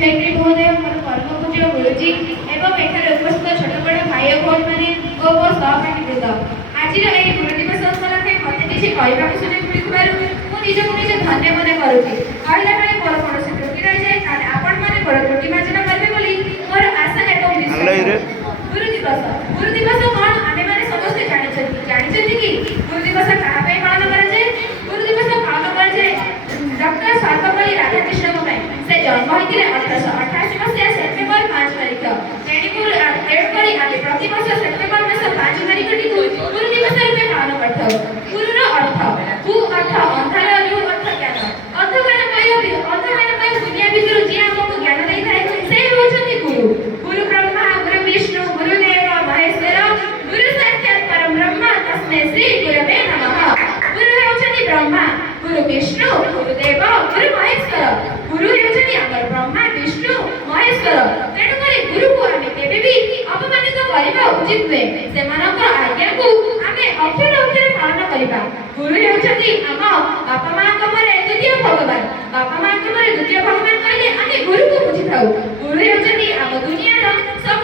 शिक्षयित्री महोदय मोर परम पूज्य गुरुजी एवं एठारे उपस्थित छोट बड़ भाई भौणी माने ओ सहपाठी वृंद आज गुरु दिवस उपलक्षे मत किसी कहवाक सुযোগ मिलुथिबारु मु निजकु निजे धन्य मन करूची। कहला बेले मोर कौनसी त्रुटि रही जाए ताले आपण माने मोर त्रुटि मार्जन करबे बोली मोर आशा एवं विश्वास। गुरु दिवस कौन आमे माने समस्त जानिछथि कि गुरु दिवस कहा पे पालन करा जाए। गुरु दिवस पालन करा जाए डॉक्टर सर्वपल्ली राधाकृष्ण को से जन्म होइतिले 1888 मसिया सेप्टेम्बर 5 तारिख तेणुपुर तेणुकरी आमे प्रति वर्ष सेप्टेम्बर मास 5 तारिख टी गुरु दिवस रूपे पालन करथाउ। गुरुर अर्थ गु अर्थ अंधार रु अर्थ ज्ञान अंधकार कय दुनिया भितर जे हमको ज्ञान देई थाए से होचंती गुरु। गुरु ब्रह्मा गुरु विष्णु गुरुदेव महेश्वर गुरु साक्षात परम ब्रह्म तस्मै श्री गुरवे नमः। गुरु होचंती ब्रह्मा गुरु विष्णु गुरुदेव गुरु महेश्वर गुरु होचंती हमर ब्रह्मा विष्णु महेश्वर। तेणु करे गुरु को आमे केबे भी अपमानित करिबा उचित नुहे। सेमानकर आज्ञा को आमे अक्षर अक्षर पालन करिबा। गुरु होचंती हम बापा मां कमरे द्वितीय भगवान। बापा मां कमरे द्वितीय भगवान कहले आमे गुरु को बुझी थाउ। गुरु होचंती हम दुनिया रो सब